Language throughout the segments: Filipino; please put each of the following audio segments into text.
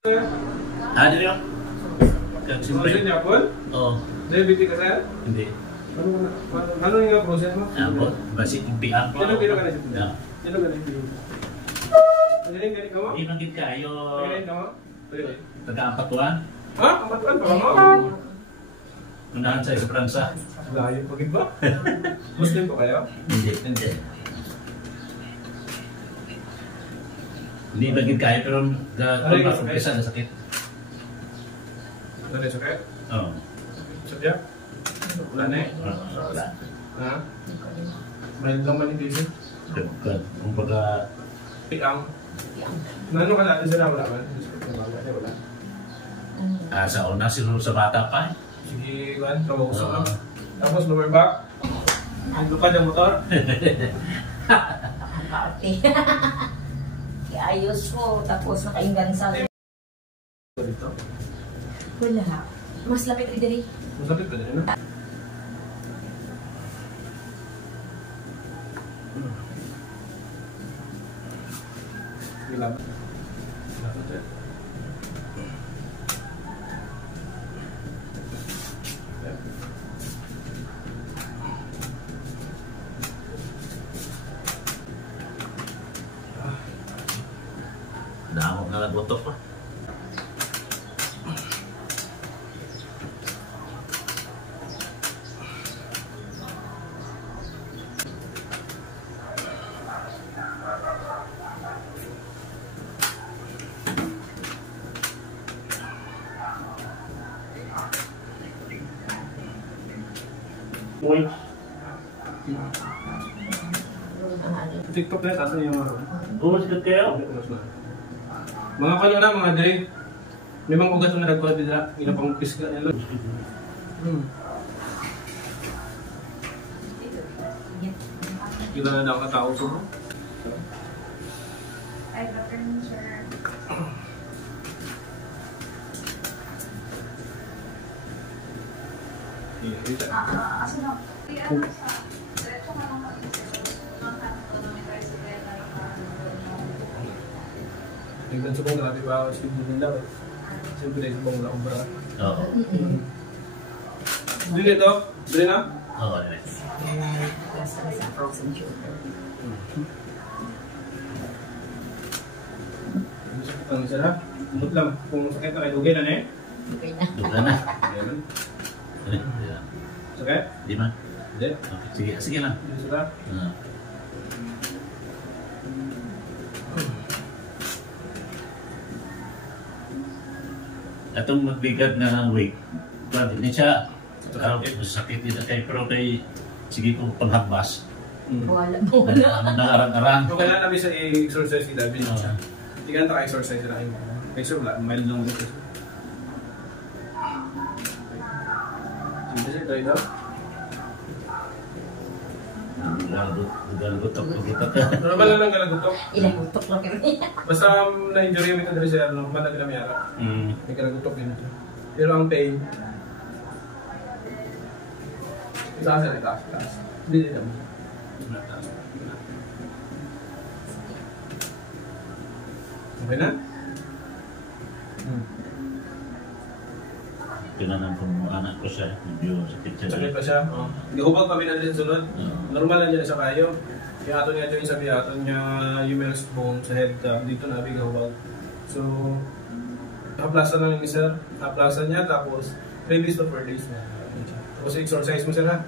Ada yun? Proses niya po? Oo. Diabetes ka sir? Hindi. Ano yung proses mo? Abot. Basi impian ko. Kailan ka na siya? Yeah. Kailan ka na siya? Ganyan ka mo? Hindi manggit kayo. Ganyan ka mo? Taga-ampatuan. Ha? Ampatuan pa mo? Unahan sa Esperanza. Layo pagid ba? Muslim po kayo? Hindi. Hindi manggit kayo pero umpisa na sakit. Ano rin sakit? Oo. Sadya? Wala na eh? Wala. Ha? Mahal lang manipisi? Kumbaga Piang. Nano ka natin sila? Wala man? Wala. sa una siguro sa bata pa. Sige, Juan, trabaho lang. Tapos lower back. Ang lupad yung motor. Ayos ko, tapos nakainggan sa... Dito? Wala. Mas lapit rin diri. Masapit ba din, no? Gilap. Naamok na nagbotok pa. Uy. TikTok na, taas na yung mga Sikat kayo. mga kano na, mga day. May mga ugat na nagkuha dila. Ginapang piska nila. Kita na daw katao sa mo. Ay, Dr. Sir. Asa na? Tingnan sa kong grabe ba si Bunda. Siyempre sa kong laong bra. Oo. Dili ito? Dili na? Oo. Sa frozen sugar. Sakit lang isa ha? Umot lang. Kung sakit na kayo, dugay na na eh. Okay na. Duga na. Ayan. Hindi. Sakit? Di man. Hindi. Okay. Sige lang. Hindi sila. Atong magbigat nga ang weight. Pwede niya siya. Sakit din na kayo pero kay sige kong panghagbas. Wala. Nangarang-arang. So kailangan namin sa i-exercise si David. Hindi ka naka-exercise sila kayo. Exercise wala. Mild lang ulit. Sige, try daw. Galagutok ko kita ka. Normal lang galagutok. Ilang utok lang kami. Basta na-injury mo ito dali siya, normal na ginamiyara. May galagutok din ito. Pero ang pain, itaas yan, itaas. Hindi naman. Okay na? Tinanan ko mo anak ko siya. Medyo sakit siya. Sakit pa siya? Gihubag kami na din sunod. Normal lang dyan sa kayo. Yung ato niya dyan sabi, ato niya humerus bone sa head. Dito na abi gihubag. So, nakaplasa lang ni sir. Nakaplasa niya tapos 3 days to 4 days na. Tapos exercise mo sir ha?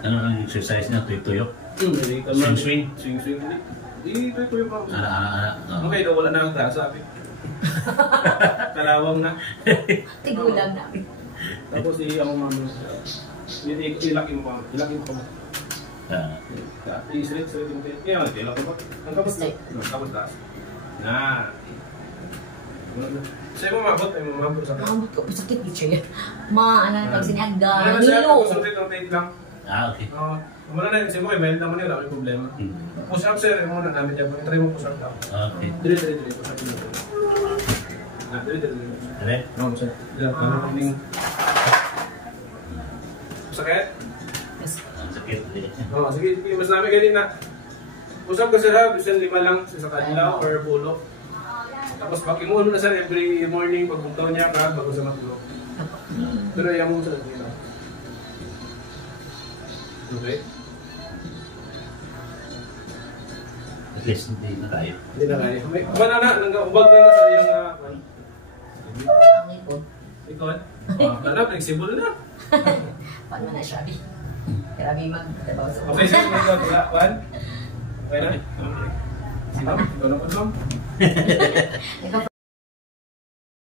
Ano ang exercise niya? Tuyok? Swing. Hindi, ito yung mga. Okay, daw wala na ang grasa. Kalawang na. Tigulang na. Tapos ang mga ilaki mo pa. I-straight yung tayo. Kaya nga, ilaki mo. Ang tapos taas. Na. Sa'yo mo mabot, ay mabot sa akin. Mabot ko, sakit dito siya. Ano na pag sinagda. Wala na sir, concentrate lang. Okay. Wala na yun, sa'yo mo, may naman yun, wala may problema. Push up sir, yung muna namin dyan. Try mo push up lang. Okay. Dili, push up lang. Dili. Dali? Oo, sir. Dili, sakit? Ang sakit. Oo, sige, mas namin ganyan na. Usap ka sila, bisan 5 lang sa kanila or pulo. Tapos pakimuno na sir every morning pagbuntaw niya ka bago sa matulog. Pero ayaw mo sa kanila. Okay? At least hindi na tayo. Hindi na kaya. May ubad na, ubad na sa iyong Ang ipon. ikon. Kana, flexible na. Paano na siya? Grabe magtrabaho sa Okay, sir, wala, Juan? Okay na? Ikaw na po, Tom? Nagka